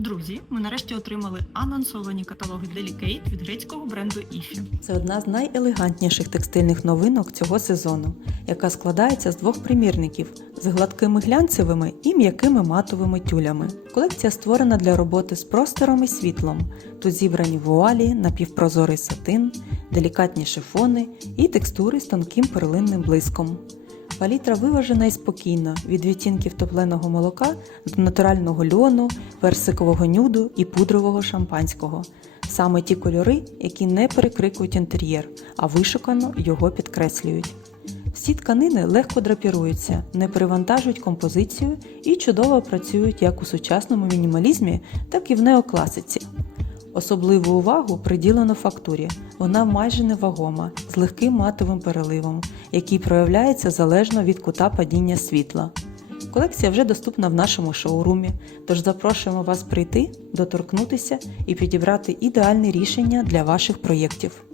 Друзі, ми нарешті отримали анонсовані каталоги Delicate від грецького бренду Іфі. Це одна з найелегантніших текстильних новинок цього сезону, яка складається з двох примірників з гладкими глянцевими і м'якими матовими тюлями. Колекція створена для роботи з простором і світлом. Тут зібрані вуалі, напівпрозорий сатин, делікатні шифони і текстури з тонким перлинним блиском. Палітра виважена і спокійна від відтінків топленого молока до натурального льону, персикового нюду і пудрового шампанського. Саме ті кольори, які не перекрикують інтер'єр, а вишукано його підкреслюють. Всі тканини легко драпіруються, не перевантажують композицію і чудово працюють як у сучасному мінімалізмі, так і в неокласиці. Особливу увагу приділено фактурі. Вона майже невагома, з легким матовим переливом, який проявляється залежно від кута падіння світла. Колекція вже доступна в нашому шоурумі, тож запрошуємо вас прийти, доторкнутися і підібрати ідеальне рішення для ваших проєктів.